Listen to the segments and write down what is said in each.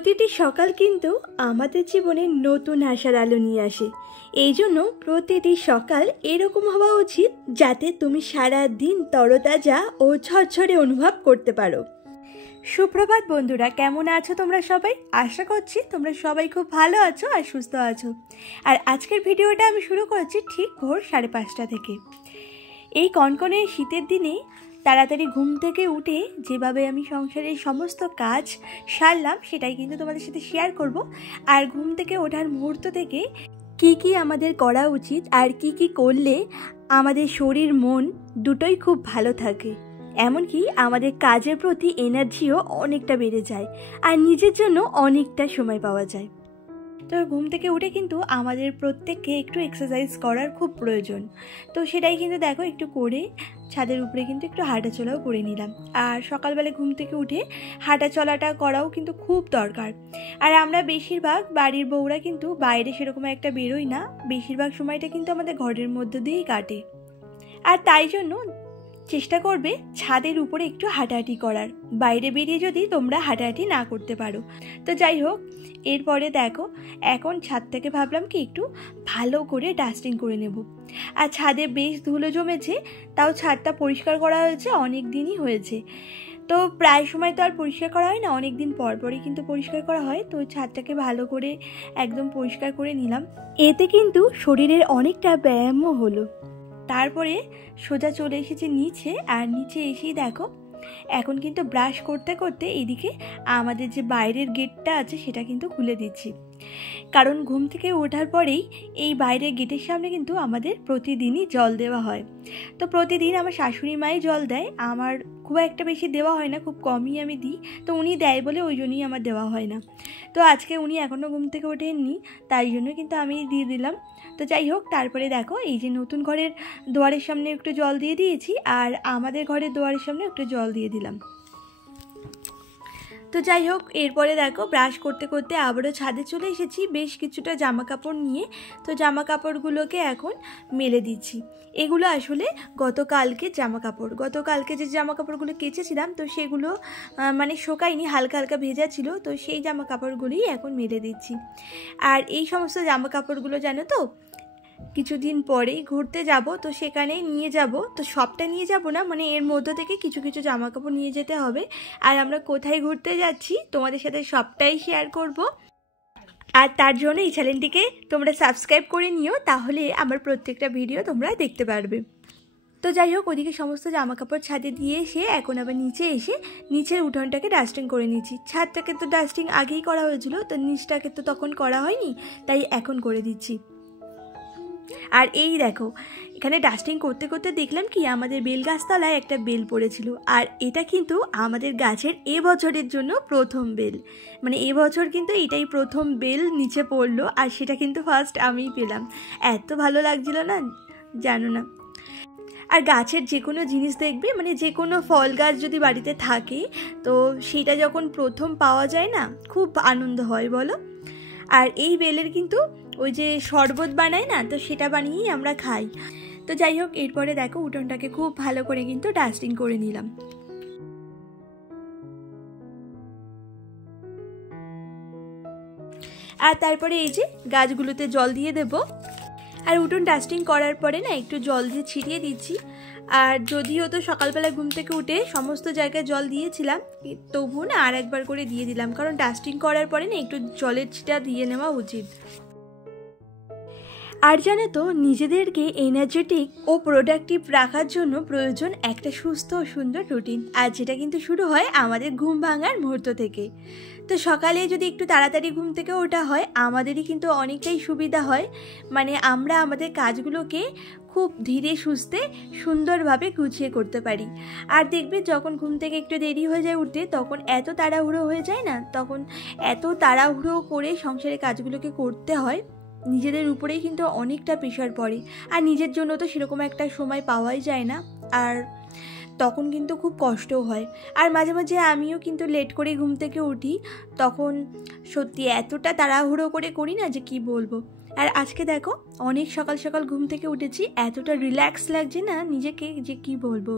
প্রতিটি সকাল কিন্তু আমাদের জীবনে নতুন আশার আলো নিয়ে আসে। এই জন্য প্রতিটি সকাল এরকম হওয়া উচিত যাতে তুমি সারা দিন তরতাজা ও ঝরঝরে অনুভব করতে পারো। সুপ্রভাত বন্ধুরা, কেমন আছো তোমরা সবাই? আশা করছি তোমরা সবাই খুব ভালো আছো আর সুস্থ আছো। আর আজকের ভিডিওটা আমি শুরু করছি ঠিক ভোর 5:30 থেকে। এই কনকনে শীতের দিনে তাড়াতাড়ি ঘুম থেকে উঠে যেভাবে আমি সংসারের সমস্ত কাজ সারলাম সেটাই কিন্তু তোমাদের সাথে শেয়ার করব। আর ঘুম থেকে ওঠার মুহূর্ত থেকে কি কি আমাদের করা উচিত আর কি কি করলে আমাদের শরীর মন দুটোই খুব ভালো থাকে, এমনকি আমাদের কাজের প্রতি এনার্জিও অনেকটা বেড়ে যায় আর নিজের জন্য অনেকটা সময় পাওয়া যায়। তো ঘুম থেকে উঠে কিন্তু আমাদের প্রত্যেককে একটু এক্সারসাইজ করার খুব প্রয়োজন। তো সেটাই কিন্তু দেখো একটু করে ছাদের উপরে কিন্তু একটু হাঁটাচলাও করে নিলাম। আর সকালবেলা ঘুম থেকে উঠে হাঁটা চলাটা করাও কিন্তু খুব দরকার। আর আমরা বেশিরভাগ বাড়ির বউরা কিন্তু বাইরে সেরকম একটা বেরোই না, বেশিরভাগ সময়টা কিন্তু আমাদের ঘরের মধ্যে দিয়েই কাটে। আর তাই জন্য চেষ্টা করবে ছাদের উপরে একটু হাঁটাহাঁটি করার, বাইরে বেরিয়ে যদি তোমরা হাঁটাহাঁটি না করতে পারো। তো যাই হোক, এরপরে দেখো এখন ছাদ থেকে ভাবলাম কি একটু ভালো করে ডাস্টিং করে নেব। আর ছাদে বেশ ধুলো জমেছে, তাও ছাদটা পরিষ্কার করা হয়েছে অনেক দিনই হয়েছে। তো প্রায় সময় তো আর পরিষ্কার করা হয় না, অনেক দিন পর পরই কিন্তু পরিষ্কার করা হয়। তো ছাদটাকে ভালো করে একদম পরিষ্কার করে নিলাম, এতে কিন্তু শরীরের অনেকটা ব্যায়ামও হলো। তারপরে সোজা চলে এসেছে নিচে, আর নিচে এসেই দেখো এখন কিন্তু ব্রাশ করতে করতে এদিকে আমাদের যে বাইরের গেটটা আছে সেটা কিন্তু খুলে দিচ্ছি। কারণ ঘুম থেকে ওঠার পরেই এই বাইরের গেটের সামনে কিন্তু আমাদের প্রতিদিনই জল দেওয়া হয়। তো প্রতিদিন আমার শাশুড়ি মাই জল দেয়, আমার খুব একটা বেশি দেওয়া হয় না, খুব কমই আমি দিই। তো উনি দেয় বলে ওই জন্যই আমার দেওয়া হয় না। তো আজকে উনি এখনও ঘুম থেকে ওঠেননি, তাই জন্য কিন্তু আমি দিয়ে দিলাম। তো যাই হোক, তারপরে দেখো এই যে নতুন ঘরের দুয়ারের সামনে একটু জল দিয়ে দিয়েছি, আর আমাদের ঘরের দুয়ারের সামনে একটু জল দিয়ে দিলাম। তো যাই হোক, এরপরে দেখো ব্রাশ করতে করতে আবারও ছাদে চলে এসেছি বেশ কিছুটা জামা কাপড় নিয়ে। তো জামা কাপড়গুলোকে এখন মেলে দিচ্ছি। এগুলো আসলে গতকালকে যে জামা কাপড়গুলো কেচেছিলাম, তো সেগুলো মানে শোকায়নি, হালকা হালকা ভেজা ছিল। তো সেই জামা কাপড়গুলোই এখন মেলে দিচ্ছি। আর এই সমস্ত জামা কাপড়গুলো জানো তো কিছুদিন পরেই ঘুরতে যাব, তো সেখানেই নিয়ে যাব। তো সবটা নিয়ে যাব না, মানে এর মধ্যে থেকে কিছু কিছু জামা কাপড় নিয়ে যেতে হবে। আর আমরা কোথায় ঘুরতে যাচ্ছি তোমাদের সাথে সবটাই শেয়ার করব। আর তার জন্য এই চ্যানেলটিকে তোমরা সাবস্ক্রাইব করে নিও, তাহলে আমার প্রত্যেকটা ভিডিও তোমরা দেখতে পারবে। তো যাই হোক, ওদিকে সমস্ত জামা কাপড় ছাদে দিয়ে এসে এখন আবার নিচে এসে নিচের উঠোনটাকে ডাস্টিং করে নিচ্ছি। ছাদটাকে তো ডাস্টিং আগেই করা হয়েছিল, তো নিচটাকে তো তখন করা হয়নি, তাই এখন করে দিচ্ছি। আর এই দেখো এখানে ডাস্টিং করতে করতে দেখলাম কি আমাদের বেল গাছতলায় একটা বেল পড়েছিল। আর এটা কিন্তু আমাদের গাছের এবছরের জন্য প্রথম বেল, মানে এবছর কিন্তু এটাই প্রথম বেল নিচে পড়লো, আর সেটা কিন্তু ফার্স্ট আমিই পেলাম। এত ভালো লাগছিল না, জানো না। আর গাছের যে কোনো জিনিস দেখবে, মানে যে কোনো ফল গাছ যদি বাড়িতে থাকে, তো সেটা যখন প্রথম পাওয়া যায় না, খুব আনন্দ হয় বলো। আর এই বেলের কিন্তু ওই যে শরবত বানায় না, তো সেটা বানিয়েই আমরা খাই। তো যাই হোক, এরপরে দেখো উঠোনটাকে খুব ভালো করে কিন্তু ডাস্টিং করে নিলাম। আর তারপরে এই যে গাছগুলোতে জল দিয়ে দেব। আর উঠোন ডাস্টিং করার পরে না একটু জল দিয়ে ছিটিয়ে দিচ্ছি। আর যদিও তো সকালবেলা ঘুম থেকে উঠে সমস্ত জায়গায় জল দিয়েছিলাম, তবুও না আর একবার করে দিয়ে দিলাম, কারণ ডাস্টিং করার পরে না একটু জলের ছিটা দিয়ে নেওয়া উচিত। আর জানো তো, নিজেদেরকে এনার্জেটিক ও প্রোডাক্টিভ রাখার জন্য প্রয়োজন একটা সুস্থ ও সুন্দর রুটিন, আর যেটা কিন্তু শুরু হয় আমাদের ঘুম ভাঙার মুহূর্ত থেকে। তো সকালে যদি একটু তাড়াতাড়ি ঘুম থেকে ওঠা হয় আমাদেরই কিন্তু অনেকটাই সুবিধা হয়, মানে আমরা আমাদের কাজগুলোকে খুব ধীরে সুস্থে সুন্দরভাবে গুছিয়ে করতে পারি। আর দেখবে যখন ঘুম থেকে একটু দেরি হয়ে যায় উঠতে, তখন এত তাড়াহুড়ো হয়ে যায় না, তখন এত তাড়াহুড়ো করে সংসারের কাজগুলোকে করতে হয়, নিজেদের উপরেই কিন্তু অনেকটা প্রেশার পড়ে। আর নিজের জন্য তো সেরকম একটা সময় পাওয়াই যায় না, আর তখন কিন্তু খুব কষ্টও হয়। আর মাঝে মাঝে আমিও কিন্তু লেট করে ঘুম থেকে উঠি, তখন সত্যি এতটা তাড়াহুড়ো করে করি না যে কি বলবো। আর আজকে দেখো অনেক সকাল সকাল ঘুম থেকে উঠেছি, এতটা রিল্যাক্স লাগছে না নিজেকে যে কি বলবো,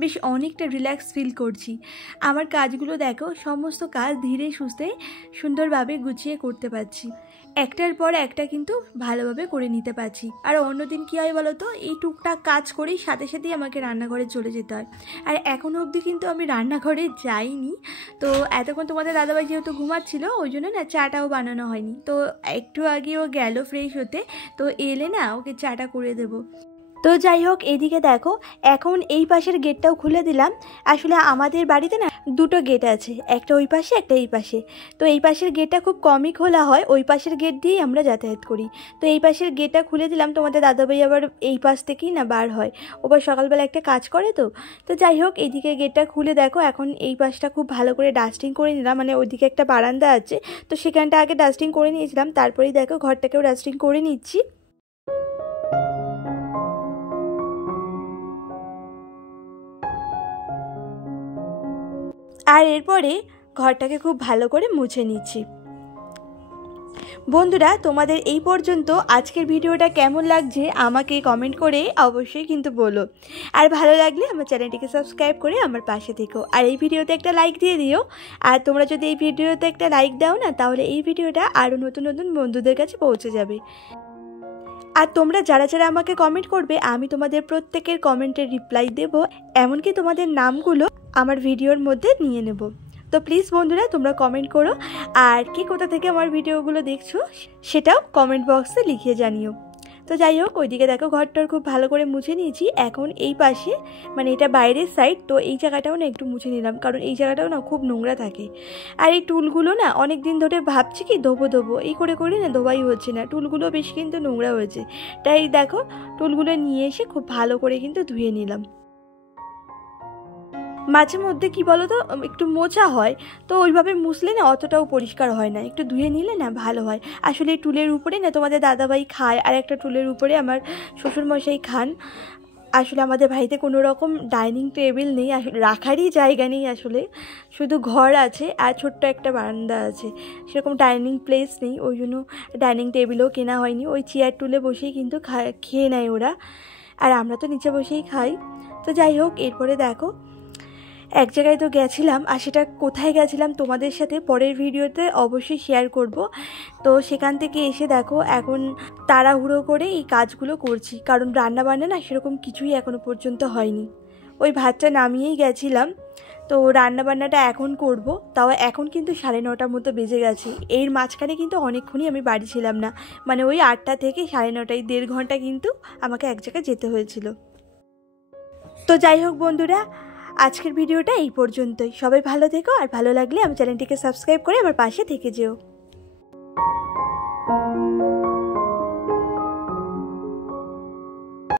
বেশ অনেকটা রিল্যাক্স ফিল করছি। আমার কাজগুলো দেখো সমস্ত কাজ ধীরে সুস্থে সুন্দরভাবে গুছিয়ে করতে পারছি, একটার পর একটা কিন্তু ভালোভাবে করে নিতে পারছি। আর অন্যদিন কী হয় বলো তো, এই টুকটাক কাজ করেই সাথে সাথেই আমাকে রান্নাঘরে চলে যেতে হয়। আর এখনও অবধি কিন্তু আমি রান্নাঘরে যাইনি। তো এতক্ষণ তোমাদের দাদাভাই যেহেতু ঘুমাচ্ছিল ওই জন্য না চাটাও বানানো হয়নি। তো একটু আগে ও গেল ফ্রেশ হতে, তো এলে না ওকে চাটা করে দেবো। তো যাই হোক, এদিকে দেখো এখন এই পাশের গেটটাও খুলে দিলাম। আসলে আমাদের বাড়িতে না দুটো গেট আছে, একটা ওই পাশে একটা এই পাশে। তো এই পাশের গেটটা খুব কমই খোলা হয়, ওই পাশের গেট দিয়েই আমরা যাতায়াত করি। তো এই পাশের গেটটা খুলে দিলাম, তোমাদের দাদাভাই আবার এই পাশ থেকেই না বার হয়, ওবার সকালবেলা একটা কাজ করে। তো যাই হোক, এইদিকে গেটটা খুলে দেখো এখন এই পাশটা খুব ভালো করে ডাস্টিং করে নিলাম। মানে ওইদিকে একটা বারান্দা আছে, তো সেখানটা আগে ডাস্টিং করে নিয়েছিলাম, তারপরেই দেখো ঘরটাকেও ডাস্টিং করে নিচ্ছি। আর এরপরে ঘরটাকে খুব ভালো করে মুছে নিচ্ছি। বন্ধুরা, তোমাদের এই পর্যন্ত আজকের ভিডিওটা কেমন লাগছে আমাকে কমেন্ট করে অবশ্যই কিন্তু বলো। আর ভালো লাগলে আমার চ্যানেলটিকে সাবস্ক্রাইব করে আমার পাশে থেকো, আর এই ভিডিওতে একটা লাইক দিয়ে দিও। আর তোমরা যদি এই ভিডিওতে একটা লাইক দাও না, তাহলে এই ভিডিওটা আরও নতুন নতুন বন্ধুদের কাছে পৌঁছে যাবে। আর তোমরা যারা যারা আমাকে কমেন্ট করবে, আমি তোমাদের প্রত্যেকের কমেন্টের রিপ্লাই দেব, এমনকি তোমাদের নামগুলো আমার ভিডিওর মধ্যে নিয়ে নেব। তো প্লিজ বন্ধুরা তোমরা কমেন্ট করো, আর কে কোথা থেকে আমার ভিডিওগুলো দেখছো সেটাও কমেন্ট বক্সে লিখে জানিও। তো যাই হোক, ওইদিকে দেখো ঘরটার খুব ভালো করে মুছে নিয়েছি। এখন এই পাশে মানে এটা বাইরের সাইড, তো এই জায়গাটাও না একটু মুছে নিলাম, কারণ এই জায়গাটাও না খুব নোংরা থাকে। আর এই টুলগুলো না অনেক দিন ধরে ভাবছি কি ধোবো এই করে না ধোবাই হচ্ছে না, টুলগুলো বেশ কিন্তু নোংরা হয়েছে। তাই দেখো টুলগুলো নিয়ে এসে খুব ভালো করে কিন্তু ধুয়ে নিলাম। মাঝে মধ্যে কি বলো তো, একটু মোছা হয়, তো ওইভাবে মুছলে না অতটাও পরিষ্কার হয় না, একটু ধুয়ে নিলে না ভালো হয়। আসলে এই টুলের উপরে না তোমাদের দাদাভাই খায়, আর একটা টুলের উপরে আমার শ্বশুরমশাই খান। আসলে আমাদের বাড়িতে কোনো রকম ডাইনিং টেবিল নেই, আসলে রাখারই জায়গা নেই, আসলে শুধু ঘর আছে আর ছোট্ট একটা বারান্দা আছে, সেরকম ডাইনিং প্লেস নেই, ওই জন্য ডাইনিং টেবিলও কেনা হয়নি। ওই চেয়ার টুলে বসেই কিন্তু খেয়ে নেয় ওরা, আর আমরা তো নিচে বসেই খাই। তো যাই হোক, এরপরে দেখো এক জায়গায় তো গেছিলাম, আর সেটা কোথায় গেছিলাম তোমাদের সাথে পরের ভিডিওতে অবশ্যই শেয়ার করব। তো সেখান থেকে এসে দেখো এখন তাড়াহুড়ো করে এই কাজগুলো করছি, কারণ রান্না বান্না না সেরকম কিছুই এখনো পর্যন্ত হয়নি। ওই ভাতটা নামিয়েই গেছিলাম, তো রান্নাবান্নাটা এখন করব। তাও এখন কিন্তু 9:30 মতো বেজে গেছে। এর মাঝখানে কিন্তু অনেকক্ষণই আমি বাড়ি ছিলাম না, মানে ওই 8টা থেকে 9:30, 1.5 ঘন্টা কিন্তু আমাকে এক জায়গায় যেতে হয়েছিল। তো যাই হোক বন্ধুরা, আজকের ভিডিওটা এই পর্যন্তই। সবাই ভালো থেকো, আর ভালো লাগলে আমার চ্যানেলটিকে সাবস্ক্রাইব করে আমার পাশে থেকে যেও।